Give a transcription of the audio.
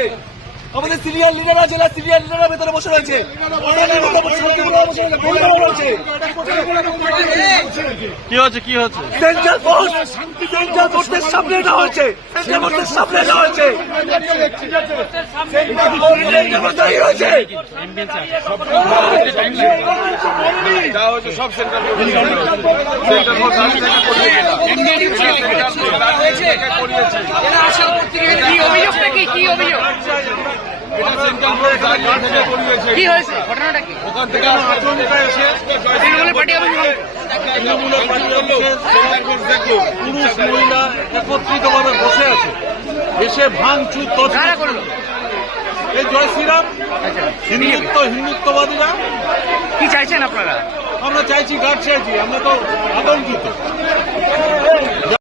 হচ্ছে। আমাদের সিনিয়র লিডাররা জেলা সিনিয়র লিডাররা ভেতরে বসে রয়েছে। কি হচ্ছে কি হচ্ছে? সেন্ট্রাল ফোর্সের সামনে নেওয়া হয়েছে। সেন্ট্রাল ফোর্সের সামনে নেওয়া হয়েছে। সব সেন্টার কি হয়েছে ঘটনাটা কি? ওখান থেকে আচমকা এসে তৃণমূলের পার্টি অফিসে পুরুষ মহিলা একত্রিতভাবে বসে আছে, এসে ভাঙচুর কারা করলো? এই জয় শ্রীরাম হিন্দুত্ববাদীরা। কি চাইছেন আপনারা? আমরা চাইছি গার্ড চাইছি, আমরা তো আতঙ্কিত।